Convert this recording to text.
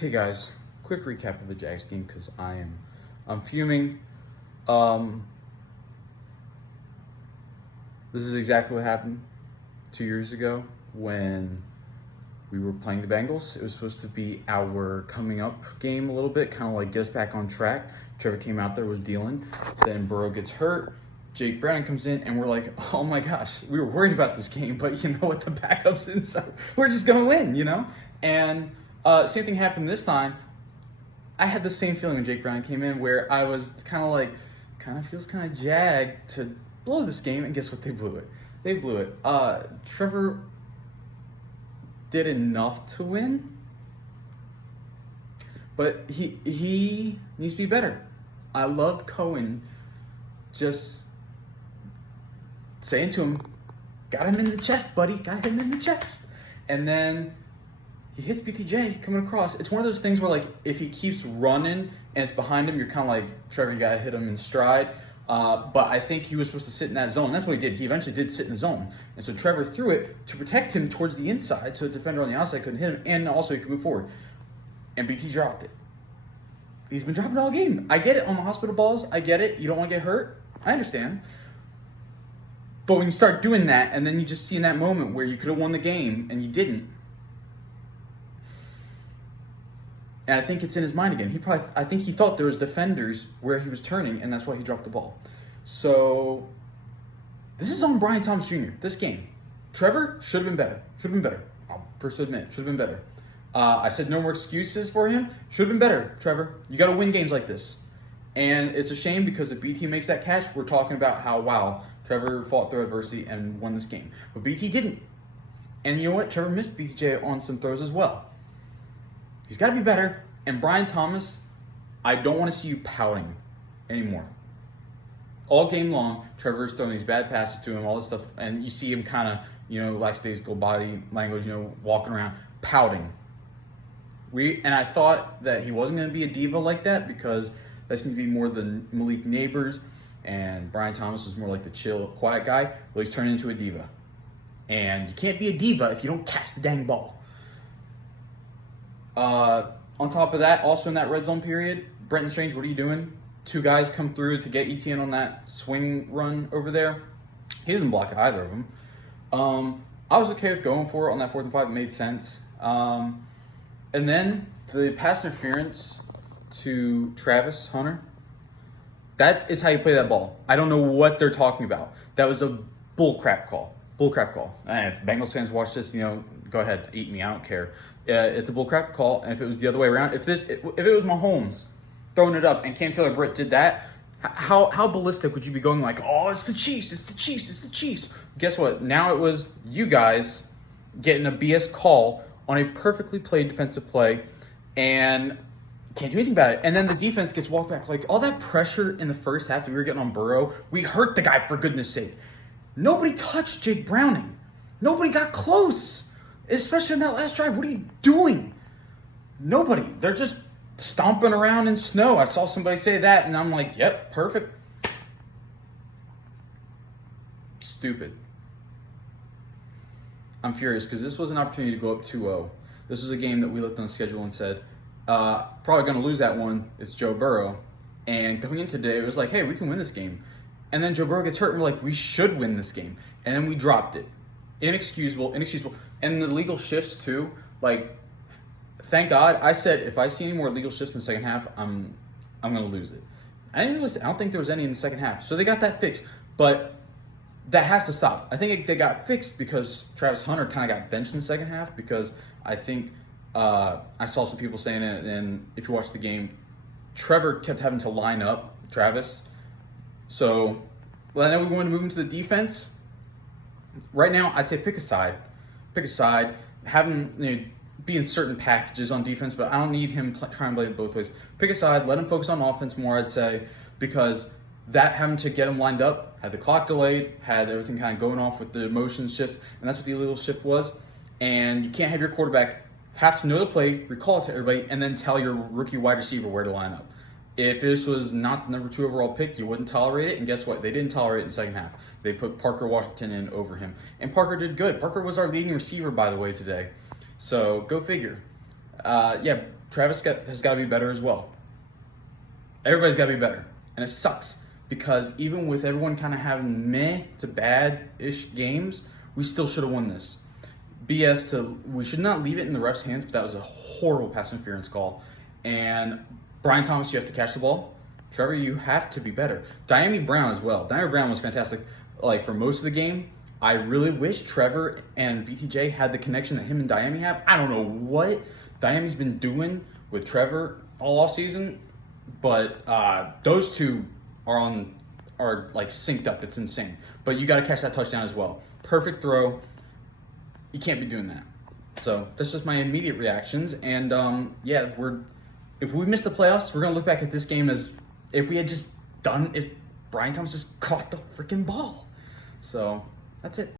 Hey guys, quick recap of the Jags game because I'm fuming. Um, this is exactly what happened 2 years ago when we were playing the Bengals. It was supposed to be our coming up game a little bit, kind of like get us back on track. Trevor came out there, was dealing. Then Burrow gets hurt. Jake Browning comes in, and we're like, oh my gosh, we were worried about this game, but you know what? The backup's in, so we're just going to win, you know? And same thing happened this time. I had the same feeling when Jake Browning came in where I was kind of feels kind of jagged to blow this game, and guess what? They blew it. They blew it. Trevor did enough to win, but he needs to be better. I loved Cohen just saying to him, got him in the chest, buddy, got him in the chest. And then he hits BTJ coming across. It's one of those things where, like, if he keeps running and it's behind him, you're kind of like, Trevor, you got to hit him in stride. But I think he was supposed to sit in that zone. That's what he did. He eventually did sit in the zone. And so Trevor threw it to protect him towards the inside so the defender on the outside couldn't hit him, and also he could move forward. And BT dropped it. He's been dropping all game. I get it on the hospital balls. I get it. You don't want to get hurt. I understand. But when you start doing that, and then you just see in that moment where you could have won the game and you didn't, and I think it's in his mind again. I think he thought there was defenders where he was turning, and that's why he dropped the ball. So this is on Brian Thomas Jr. This game, Trevor should have been better. Should have been better. I'll first admit, should have been better. I said no more excuses for him. Should have been better, Trevor. You got to win games like this. And it's a shame because if BT makes that catch, we're talking about how, wow, Trevor fought through adversity and won this game. But BT didn't. And you know what? Trevor missed BTJ on some throws as well. He's got to be better. And Brian Thomas, I don't want to see you pouting anymore. All game long, Trevor's throwing these bad passes to him, all this stuff, and you see him kind of, lackadaisical body language, walking around, pouting. And I thought that he wasn't going to be a diva like that because that seems to be more than Malik Neighbors, and Brian Thomas was more like the chill, quiet guy. Well, he's turned into a diva. And you can't be a diva if you don't catch the dang ball. On top of that, also in that red zone period, Brenton Strange, what are you doing? Two guys come through to get ETN on that swing run over there. He doesn't block either of them. I was okay with going for it on that 4th and 5. It made sense. And then the pass interference to Travis Hunter, that is how you play that ball. I don't know what they're talking about. That was a bullcrap call. Bullcrap call. And if Bengals fans watch this, go ahead, eat me. I don't care. It's a bullcrap call. And if it was the other way around, if it was Mahomes throwing it up and Cam Taylor-Britt did that, how ballistic would you be going like, oh, it's the Chiefs, it's the Chiefs, it's the Chiefs. Guess what? Now it was you guys getting a BS call on a perfectly played defensive play and can't do anything about it. And then the defense gets walked back. Like, all that pressure in the first half that we were getting on Burrow, we hurt the guy, for goodness sake. Nobody touched Jake Browning. Nobody got close, especially in that last drive. What are you doing? Nobody. They're just stomping around in snow. I saw somebody say that, and I'm like, yep, perfect. Stupid. I'm furious because this was an opportunity to go up 2-0. This was a game that we looked on the schedule and said, probably going to lose that one. It's Joe Burrow. And coming in today, it was like, hey, we can win this game. And then Joe Burrow gets hurt, and we're like, we should win this game. And then we dropped it. Inexcusable. And the legal shifts, too. Like, thank God. I said, if I see any more legal shifts in the second half, I'm going to lose it. I don't think there was any in the second half. So they got that fixed. But that has to stop. I think they got fixed because Travis Hunter kind of got benched in the second half because I think I saw some people saying it, and if you watch the game, Trevor kept having to line up Travis. So, well, now we want to move into the defense. Right now, I'd say pick a side. Pick a side. Have him be in certain packages on defense, but I don't need him trying to play it both ways. Pick a side. Let him focus on offense more, I'd say, because that having to get him lined up, had the clock delayed, had everything kind of going off with the motion shifts, and that's what the illegal shift was. And you can't have your quarterback have to know the play, recall it to everybody, and then tell your rookie wide receiver where to line up. If this was not the number 2 overall pick, you wouldn't tolerate it. And guess what? They didn't tolerate it in the second half. They put Parker Washington in over him. And Parker did good. Parker was our leading receiver, by the way, today. So go figure. Travis has got to be better as well. Everybody's got to be better. And it sucks because even with everyone kind of having meh to bad-ish games, we still should have won this. We should not leave it in the ref's hands, but that was a horrible pass interference call. And Brian Thomas, you have to catch the ball. Trevor, you have to be better. Diami Brown as well. Diami Brown was fantastic for most of the game. I really wish Trevor and BTJ had the connection that him and Diami have. I don't know what Diami's been doing with Trevor all off season, but those two are synced up. It's insane. But you got to catch that touchdown as well. Perfect throw. You can't be doing that. So that's just my immediate reactions. And if we miss the playoffs, we're gonna look back at this game as if Brian Thomas just caught the freaking ball. So that's it.